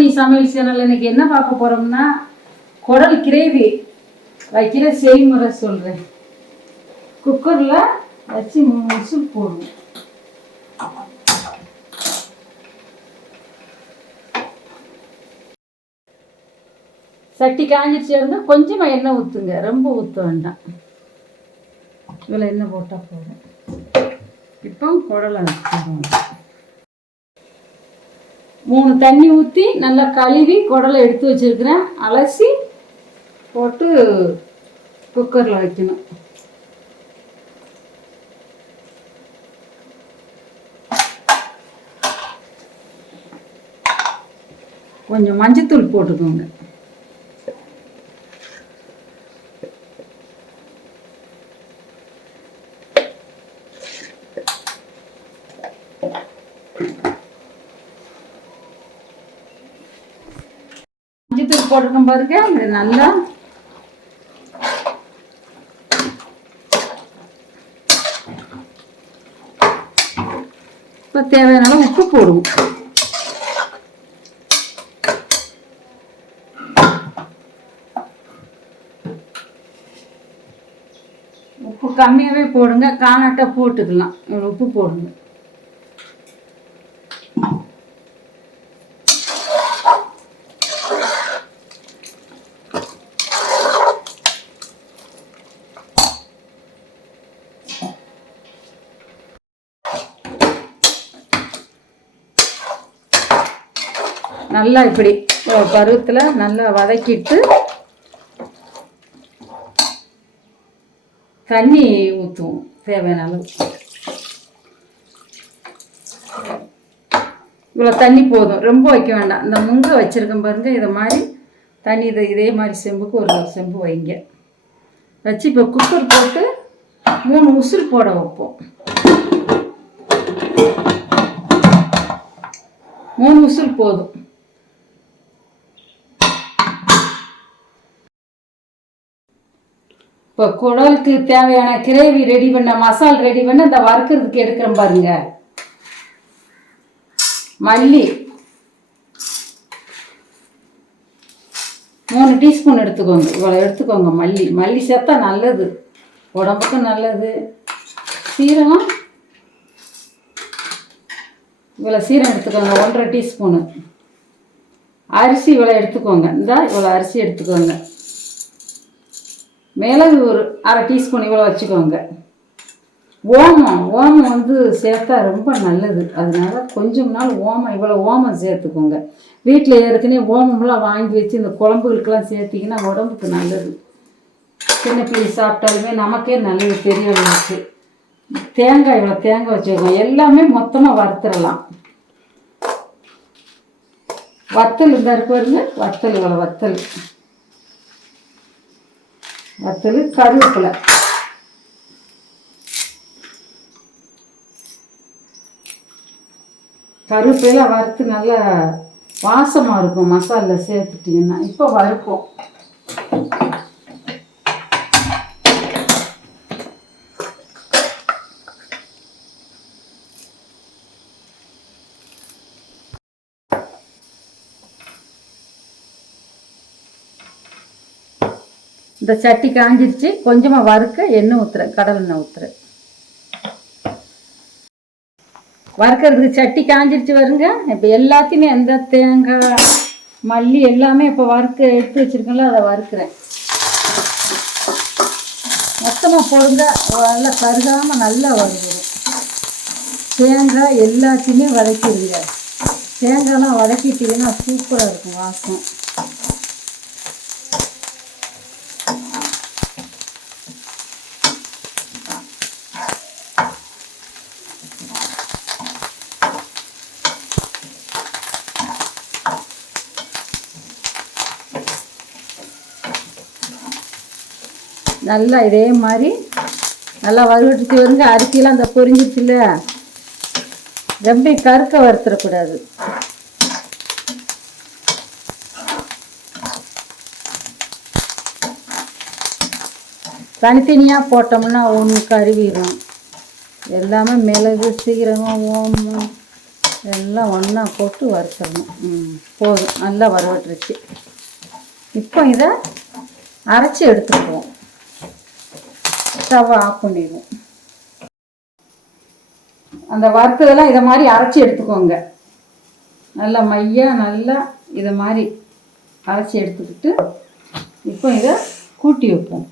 அன்புமணி சமையல் சேனல் இன்னைக்கு என்ன பார்க்க போறோம்னா குடல் கிரேவி வைக்கிற செய்முறை சொல்றேன். குக்கர்ல வச்சு 3 விசில் போடணும். சட்டி காஞ்சிச்சு இருந்தால் கொஞ்சமாக எண்ணெய் ஊற்றுங்க, ரொம்ப ஊற்ற வேண்டாம். இவ்வளோ எண்ணெய் போட்டால் போதும். இப்போ குடலை வச்சுருவோம். 3 தண்ணி ஊற்றி நல்லா கழுவி குடலை எடுத்து வச்சுருக்கிறேன். அலசி போட்டு குக்கரில் வைக்கணும். கொஞ்சம் மஞ்சத்தூள் போட்டுக்கோங்க. மஞ்சத்தூள் போட்டுக்கோம் பாருங்க. இது நல்லா இப்போ தேவையான உப்பு போடுவோம். உப்பு கம்மியாகவே போடுங்க, காணாட்டா போட்டுக்கலாம். இவ்வளோ உப்பு போடுங்க. நல்லா இப்படி பருவத்தில் நல்லா வதக்கிட்டு தண்ணி ஊற்றுவோம் தேவையான அளவு. இவ்வளோ தண்ணி போதும், ரொம்ப வைக்க வேண்டாம். இந்த முங்கை வச்சுருக்கேன் பாருங்கள், இதை மாதிரி தண்ணி இதே மாதிரி செம்புக்கு ஒரு செம்பு வைங்க. வச்சு இப்போ குக்கர் போட்டு 3 விசில் போட வைப்போம். 3 விசில் போதும். இப்போ குடலுக்கு தேவையான கிரேவி ரெடி பண்ண, மசால் ரெடி பண்ண இந்த வறுக்கிறதுக்கு எடுக்கிறேன் பாருங்க. மல்லி 3 டீஸ்பூன் எடுத்துக்கோங்க. இவ்வளோ எடுத்துக்கோங்க. மல்லி சேர்த்தா நல்லது, உடம்புக்கும் நல்லது. சீரகம் இவ்வளோ சீரகம் எடுத்துக்கோங்க, 1½ டீஸ்பூனு. அரிசி இவ்வளோ எடுத்துக்கோங்க. இவ்வளோ அரிசி எடுத்துக்கோங்க. மிளகு ஒரு 1/2 டீஸ்பூன் இவ்வளோ வச்சுக்கோங்க. ஓமம் சேர்த்தா ரொம்ப நல்லது. அதனால கொஞ்சம் நாள் இவ்வளோ ஓமம் சேர்த்துக்கோங்க. வீட்டில் ஏற்கனவே ஓமம்லாம் வாங்கி வச்சு இந்த குழம்புகளுக்கெல்லாம் சேர்த்திங்கன்னா உடம்புக்கு நல்லது. சின்ன பிள்ளை சாப்பிட்டாலுமே நமக்கே நல்லது, பெரியவங்களுக்கு. தேங்காய் இவ்வளோ தேங்காய் வச்சுக்கோங்க. எல்லாமே மொத்தமாக வறுத்துடலாம். வத்தல் இந்த இருக்கு பாருங்க, வத்தல் இவ்வளோ வத்தல், கருவேப்பிலை. கருவேப்பிலை வறுத்து நல்லா வாசமாக இருக்கும் மசாலில் சேர்த்துட்டிங்கன்னா. இப்போ வறுப்போம். இந்த சட்டி காஞ்சிருச்சு. கொஞ்சமாக வறுக்க எண்ணெய் ஊற்றுறேன், கடலை எண்ணெய் ஊற்றுறேன். வறுக்கிறதுக்கு சட்டி காஞ்சிருச்சு வருங்க. இப்போ எல்லாத்தையுமே எந்த தேங்காய் மல்லி எல்லாமே இப்போ எடுத்து வச்சுருக்கோம்ல, அதை வறுக்கிறேன். மொத்தமாக போடுங்க, நல்லா கருகாமல் நல்லா வறுக்கிறேன். தேங்காய் எல்லாத்தையுமே வதக்கிடுங்க. தேங்காய்லாம் வதக்கிட்டிங்கன்னா சூப்பராக இருக்கும் வாசம். நல்லா இதே மாதிரி நல்லா வறுவட்டுட்டு வருங்க. அரிசியெல்லாம் அந்த பொரிஞ்சிச்சுல, ரொம்ப கருக்க வறுத்துடக்கூடாது. தனித்தனியாக போட்டோம்னா ஒன்று கருவிடும். எல்லாமே மிளகு, சீரகம், ஓமம், எல்லாம் ஒன்றா போட்டு வறுத்துடணும். போதும், நல்லா வறுவட்டுருச்சு. இப்போ இதை அரைச்சி எடுத்துக்குவோம். ஸ்டவ் ஆஃப் பண்ணிடுவோம். அந்த வறுத்ததெல்லாம் இதை மாதிரி அரைச்சி எடுத்துக்கோங்க. நல்லா மையாக நல்லா இதை மாதிரி அரைச்சி எடுத்துக்கிட்டு இப்போ இதை கூட்டி வைப்போம்.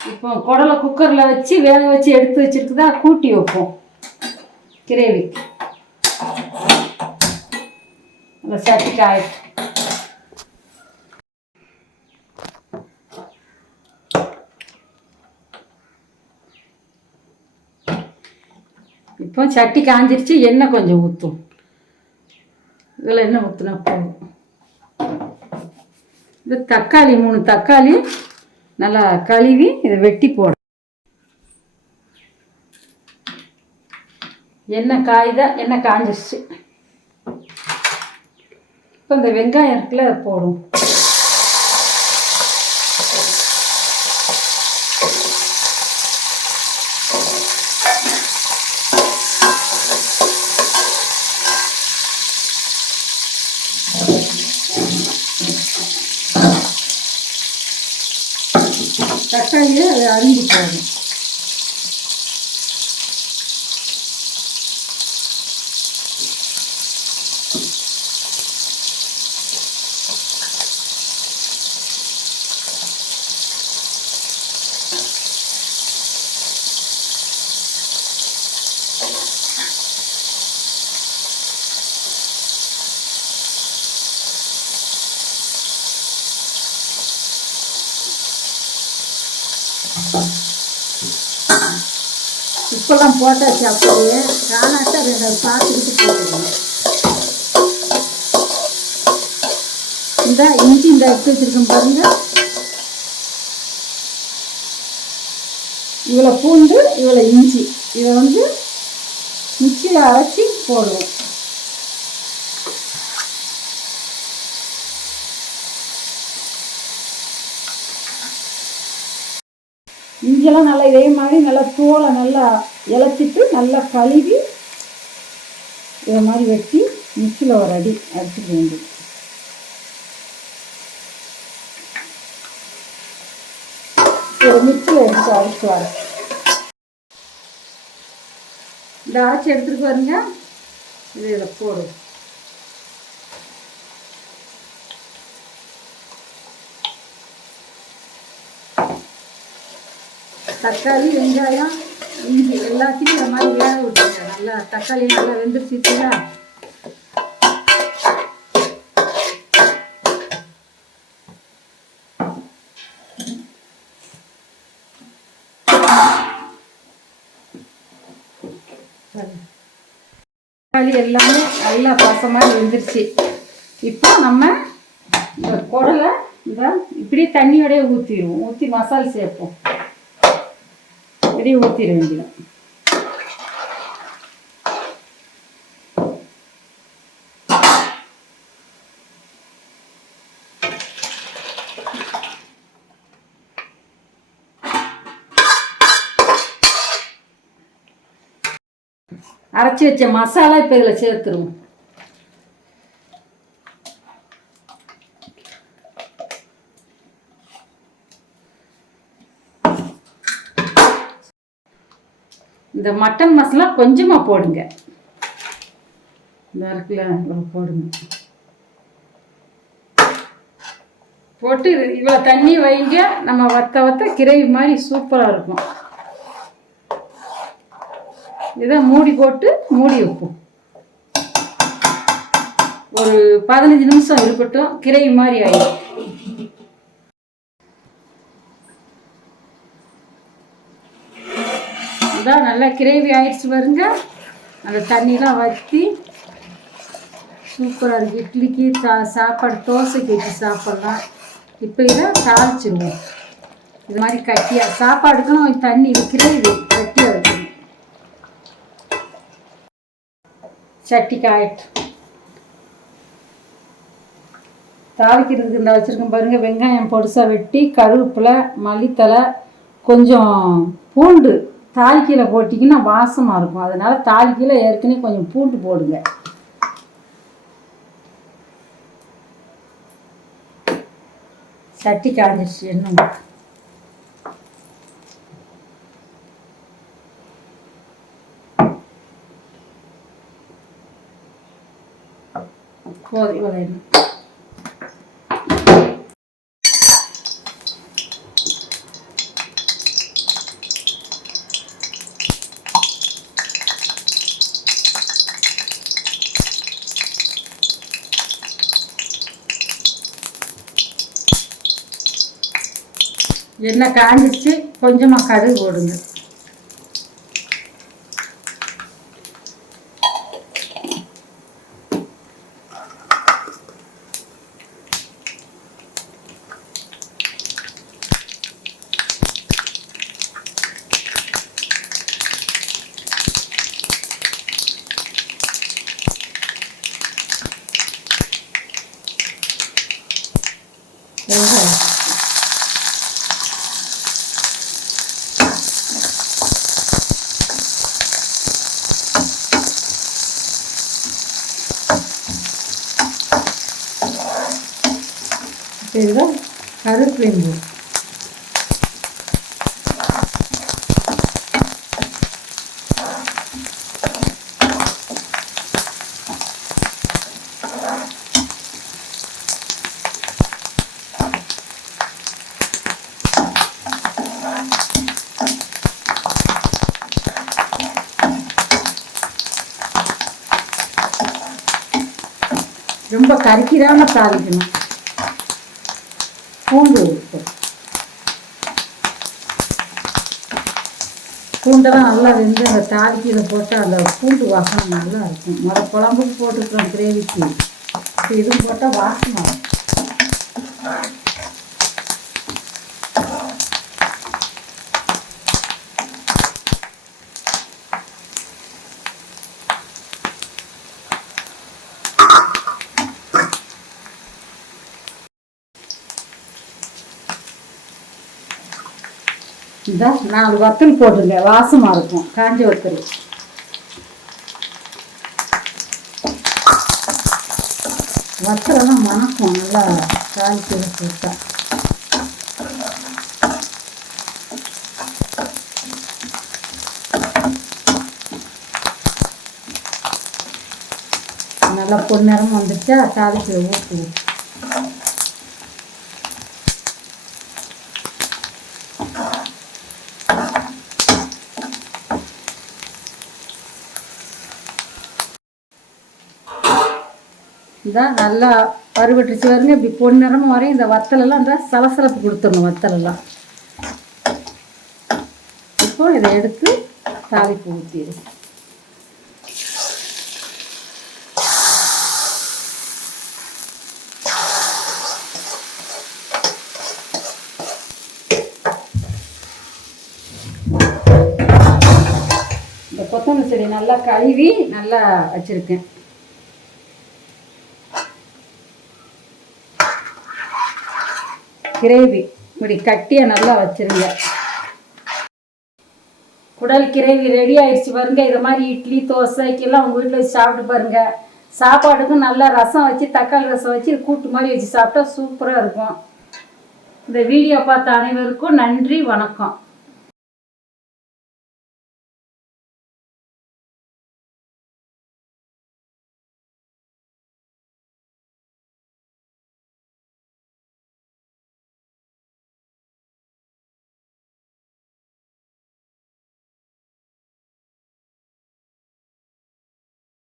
இப்போ குடலை குக்கரில் வச்சு வேக வச்சு எடுத்து வச்சுருக்குதா, கூட்டி வைப்போம் கிரேவிக்கு. அந்த சட்டி காயிட்டு இப்போ சட்டி காஞ்சிருச்சு. எண்ணெய் கொஞ்சம் ஊற்றும். இதில் எண்ணெய் ஊற்றுனா போதும். இது தக்காளி 3 தக்காளி நல்லா கழுவி இதை வெட்டி போடும். எண்ணெய் காஞ்சிருச்சு. இப்போ இந்த வெங்காயம் இருக்குல்ல அதை போடும். தக்காளியை அதை அரிஞ்சு போடும். உப்பெல்லாம் போட்டாச்சு. அப்படியே காணாட்டா 2 பார்த்துக்கிட்டு போட்டுக்கணும். இந்த இஞ்சி இந்த எடுத்து வச்சுருக்கோம் பாருங்க. இவ்வளோ பூண்டு, இவ்வளோ இஞ்சி, இதை மிக்சியில் அரைச்சி போடுவோம். இஞ்சியெல்லாம் நல்லா இதே மாதிரி நல்லா தோலை நல்லா இலச்சிட்டு நல்லா கழுவி இதை மாதிரி வெட்டி மிக்சியில் ஒரு அடி அரைச்சிக்க வேண்டியது. ஒரு மிக்சியில் எடுத்து அரைச்சி வர இந்த அரைச்சி எடுத்துகிட்டு பாருங்க. இதை போடும். தக்காளி, வெங்காயம், இஞ்சி எல்லாத்தையும் இந்த மாதிரி வேக விட்டுருங்க. நல்லா தக்காளி நல்லா வெந்துருச்சுங்களா. தக்காளி எல்லாமே நல்லா பாசமாக வெந்துருச்சு. இப்போ நம்ம இந்த குடலை இப்படி தண்ணியோடய ஊற்றிடுவோம். ஊற்றி மசாலா சேர்ப்போம். அப்படியே ஊற்றிட வேண்டியது. அரைச்சி வச்ச மசாலா இப்போ இதில் சேர்த்துருவோம். இந்த மட்டன் மசாலா கொஞ்சமாக போடுங்க. இந்த இருக்குல்ல போடுங்க. போட்டு இவ்வளோ தண்ணி வைங்க. நம்ம வத்த கிரேவி மாதிரி சூப்பராக இருக்கும். இதை மூடி போட்டு மூடி வைப்போம். ஒரு 15 நிமிஷம் இருக்கட்டும். கிரேவி மாதிரி ஆயிடும். இதான் நல்லா கிரேவி ஆயிடுச்சு பாருங்க. அந்த தண்ணியெலாம் வற்றி சூப்பராக இருக்குது. இட்லிக்கு சாப்பாடு, தோசைக்கு வச்சு சாப்பிட்லாம். இப்போ இதை தாளிச்சிடுவோம். இது மாதிரி கட்டியாக சாப்பாடுக்கும் தண்ணி கிரேவி கட்டியாக வைக்கணும். சட்டி காயிட்டு தாளிக்கிறதுக்கு இந்த வச்சுருக்கோம் பாருங்கள். வெங்காயம் பொடிசாக வெட்டி, கருவேப்பிலை, மல்லித்தலை, கொஞ்சம் பூண்டு தாளிக்கையில் போட்டிங்கன்னா வாசமாக இருக்கும். அதனால் தாளிக்கையில் ஏற்கனவே கொஞ்சம் பூண்டு போடுங்க. சட்டி காஞ்சிடுச்சு. என்ன கோதி வளையணும். எண்ணெய் காஞ்சிச்சு. கொஞ்சமாக கடுகு போடுங்க. இதுதான் கருவேப்பிலை. ரொம்ப கறிக்கிறாம தாளிக்கணும். பூண்டு பூண்டெல்லாம் நல்லா வெந்து அந்த தாளிக்கையில் போட்டால் அந்த பூண்டு வாசனை நல்லா இருக்கும். குழம்புக்கு போட்டுக்கிறோம் கிரேவிக்கு. இதுவும் போட்டால் வாசனை இருக்கும். இந்த 4 வத்தல் போட்டுங்க. வாசமாக இருக்கும். காஞ்ச வத்தல். வத்தலெல்லாம் மணக்கும் நல்லா தாளிக்கையில் போட்டா. நல்லா பொன்னிறம் வந்துச்சா தாளிக்கையில் ஊற்றுவோம். இதான் நல்லா பருவட்டுச்சு வருங்க. இப்படி பொன்னிறமும் வரையும் இந்த வத்தலெல்லாம் இந்த சலசலப்பு கொடுத்துடணும். வத்தலெல்லாம் இப்போ இதை எடுத்து தாளிப்பு ஊற்றிடும். இந்த கொத்தமல்லி செடி நல்லா கழுவி நல்லா வச்சுருக்கேன். கிரேவி இப்படி கட்டியாக நல்லா வச்சுருங்க. குடல் கிரேவி ரெடி ஆயிடுச்சு பாருங்க. இதை மாதிரி இட்லி தோசைக்கெல்லாம் உங்கள் வீட்டில் வச்சு சாப்பிட்டு பாருங்கள். சாப்பாட்டுக்கும் நல்லா ரசம் வச்சு தக்காளி ரசம் வச்சு கூட்டு மாதிரி வச்சு சாப்பிட்டா சூப்பராக இருக்கும். இந்த வீடியோ பார்த்த அனைவருக்கும் நன்றி, வணக்கம்.